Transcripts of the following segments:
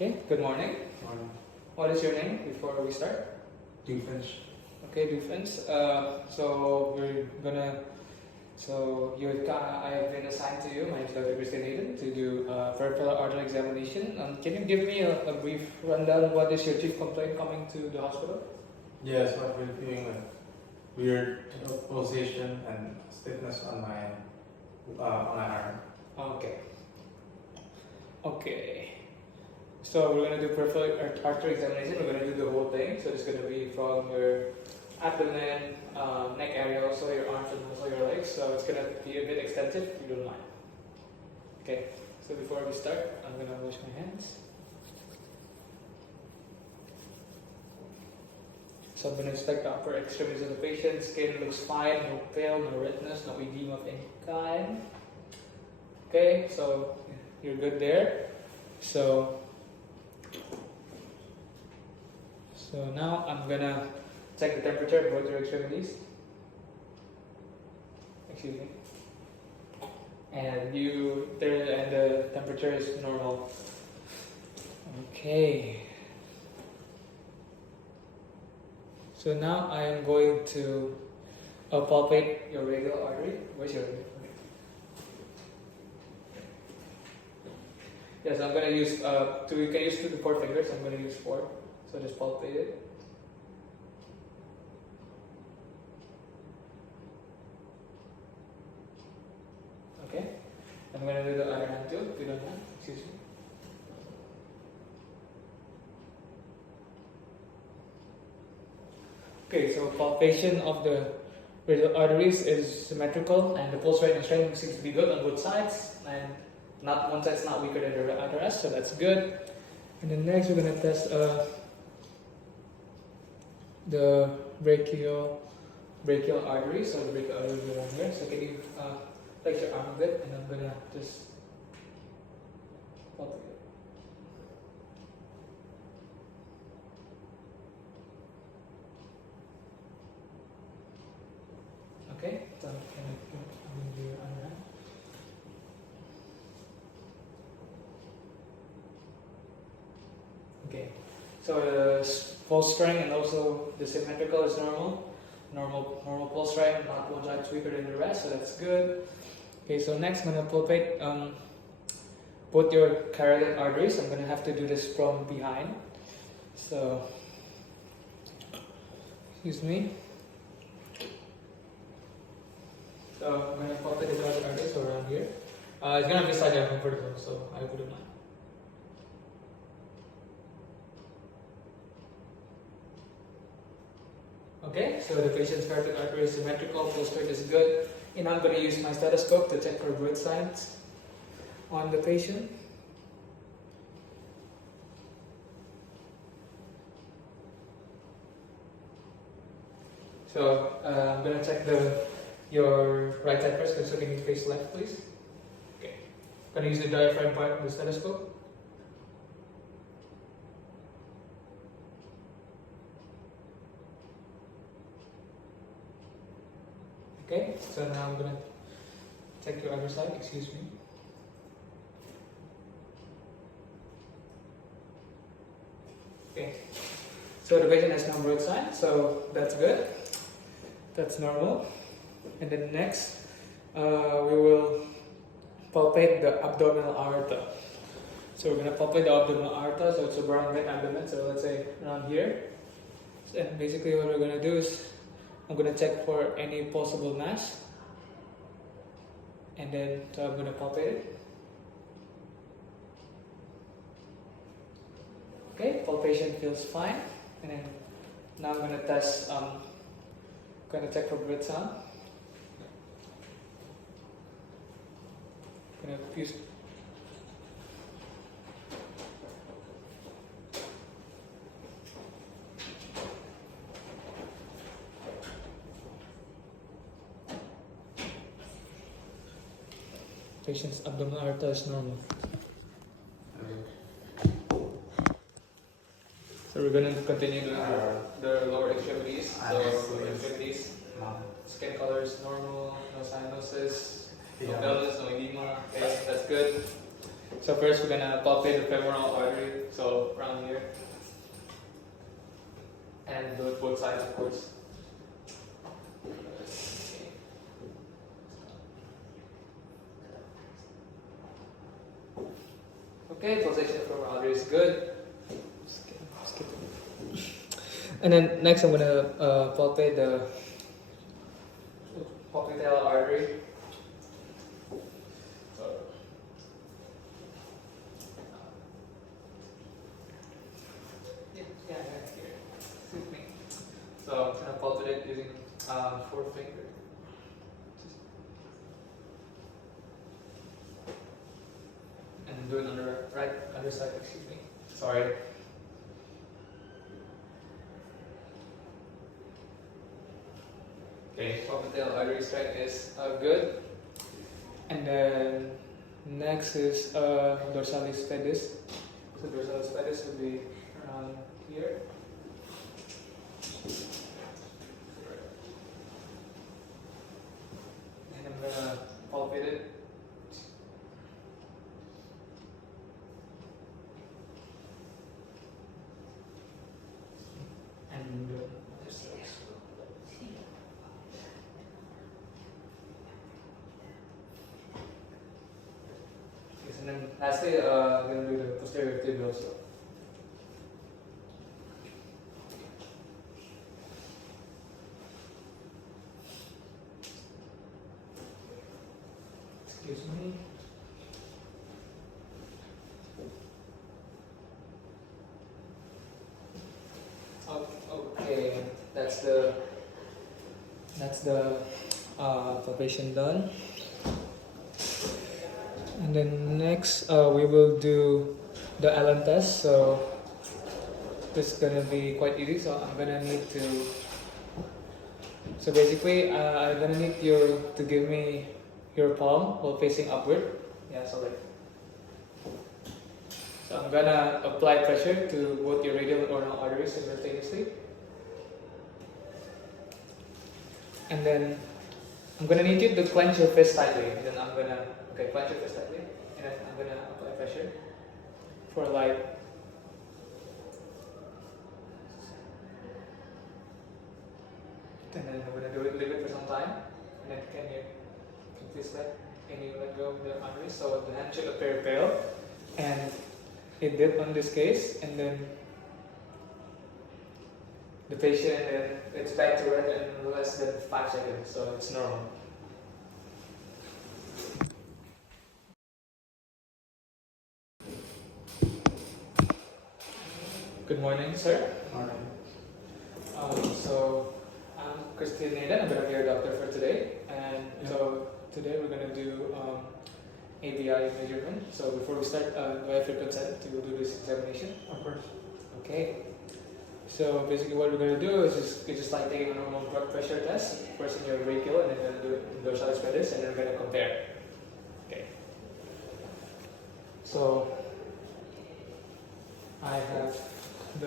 Okay, good morning. Morning. What is your name before we start? Defense. Okay, Dufens. I've been assigned to you, my name is Dr. Christian Hayden, to do peripheral arterial examination. Can you give me a brief rundown? What is your chief complaint coming to the hospital? Yes, I've been feeling a weird pulsation and stiffness on my arm. Okay. Okay. So we're going to do peripheral arterial examination. We're going to do the whole thing. So it's going to be from your abdomen, neck area, also your arms and also your legs. So it's going to be a bit extensive if you don't mind. Okay. So before we start, I'm going to wash my hands. So I'm going to inspect the upper extremities of the patient. Skin looks fine, no pale, no redness, no edema of any kind. Okay, so you're good there. So now I'm gonna check the temperature of both your extremities. Excuse me. And the temperature is normal. Okay. So now I am going to palpate your radial artery. Where's your radial artery? Yes, I'm going to use you can use 2 to 4 fingers. I'm going to use 4. So just palpate it. Okay. I'm going to do the other hand too, if you don't mind. Excuse me. Okay, so palpation of the radial arteries is symmetrical, and the pulse rate and strength seems to be good on both sides, and not one side's not weaker than the rest, so that's good. And then next we're going to test the brachial artery. So the brachial artery is around here. So can you flex your arm a bit, and I'm going to just palpate it. Okay, so can I do your underhand? Okay, so the pulse strength and also the symmetrical is normal pulse strength, not one side weaker than the rest, so that's good. Okay, so next I'm going to palpate both your carotid arteries. I'm going to have to do this from behind. So, excuse me. So I'm going to palpate the carotid arteries around here. It's going to be slightly uncomfortable, so I wouldn't mind. Okay, so the patient's carotid artery is symmetrical, pulse rate is good, and I'm going to use my stethoscope to check for growth signs on the patient. So I'm going to check your right side first, so can you face left, please? Okay, I'm going to use the diaphragm part of the stethoscope. Okay, so now I'm going to check your other side, excuse me. Okay, so the patient has no growth sign, so that's good. That's normal. And then next, we will palpate the abdominal aorta. So we're going to palpate the abdominal aorta, so it's a brown red abdomen, so let's say around here. And basically what we're going to do is, I'm going to check for any possible mass, and then so I'm going to palpate it. Okay, palpation feels fine, and then now I'm going to test. Going to check for breath sound. Going to use. Patient's abdominal aorta is normal. So we're going to continue doing the lower extremities. So lower extremities, skin color is normal, no cyanosis, no paleness, no edema. Okay, that's good. So first we're gonna palpate the femoral artery, so around here, and do it both sides, of course. Okay, pulsation of femoral artery is good. Skip it. And then next I'm gonna palpate the popliteal artery. So, yeah, here. Excuse me. So I'm gonna palpate it using forefinger. And do it on the right underside, excuse me. Sorry. Okay, popliteal artery strength is good. And then next is dorsalis pedis. So dorsalis pedis will be around here. And I'm gonna palpate it. And just yes, and then lastly, I'm gonna do the posterior tibial. So. Excuse me. Okay, that's the palpation done. And then next we will do the Allen test. So this is gonna be quite easy. So I'm gonna need to. So basically, I'm gonna need you to give me your palm while facing upward. Yeah, so like. So I'm gonna apply pressure to both your radial and ordinal arteries simultaneously. And then I'm gonna need you to clench your fist tightly. And then I'm gonna clench your fist tightly. And then I'm gonna apply pressure for like and then I'm gonna do it, leave it for some time. And then can you let go of the arteries? So the hand should appear pale and it dip on this case, and then the patient, and then it's back to red in less than 5 seconds, so it's normal. Good morning, sir. Morning. So I'm Christian Naden. I'm going to be your doctor for today, and so today we're going to do ABI measurement. So before we start, do I have your consent to do this examination? Of course. Okay. So basically what we're going to do is just like taking a normal blood pressure test, first in your brachial and then we're going to do it in dorsalis pedis, and then we're going to compare. Okay. So I have I'm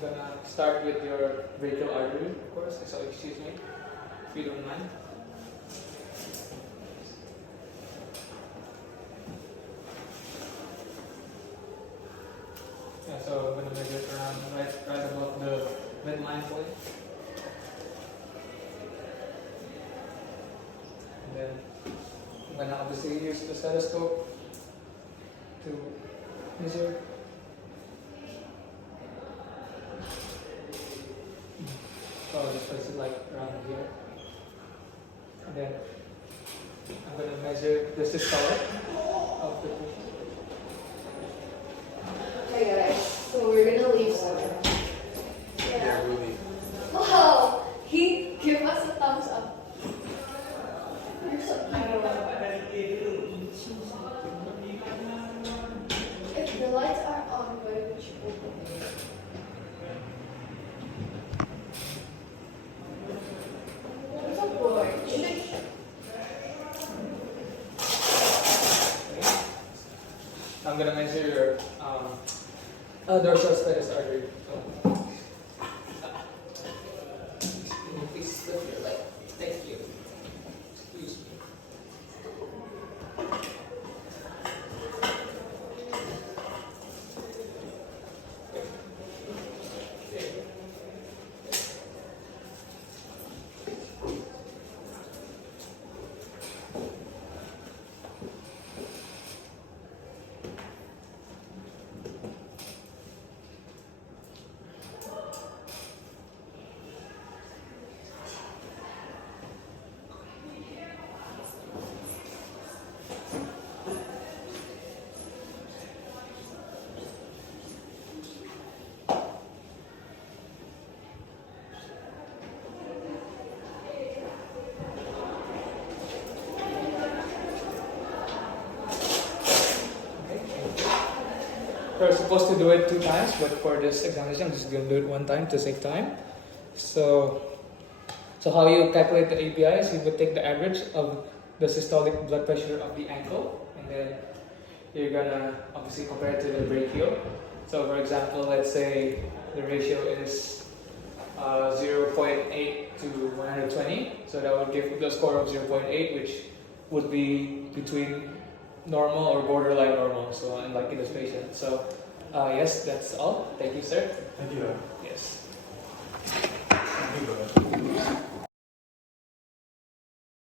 going to start with your brachial artery, of course, so excuse me, if you don't mind. Yeah, so I'm going to measure it around right above the midline point. And then I'm going to obviously use the stethoscope to measure. So I'll just place it like around here. And then I'm going to measure the systolic of the patient. Okay guys, so we're gonna leave soon. Yeah, really. Wow! He gave us a thumbs up. You're so If the lights aren't on, why would you open it? I'm so bored. I'm going to measure your dorsalis pedis artery. Can you please lift your leg? Thank you. Excuse me. we're supposed to do it 2 times, but for this examination, I'm just going to do it 1 time to save time. So how you calculate the ABI is you would take the average of the systolic blood pressure of the ankle, and then you're gonna obviously compare it to the brachial. So for example, let's say the ratio is 0.8 to 120, so that would give the score of 0.8, which would be between normal or borderline normal, so unlike in this patient. So yes, that's all. Thank you, sir. Thank you. Yes. Thank you.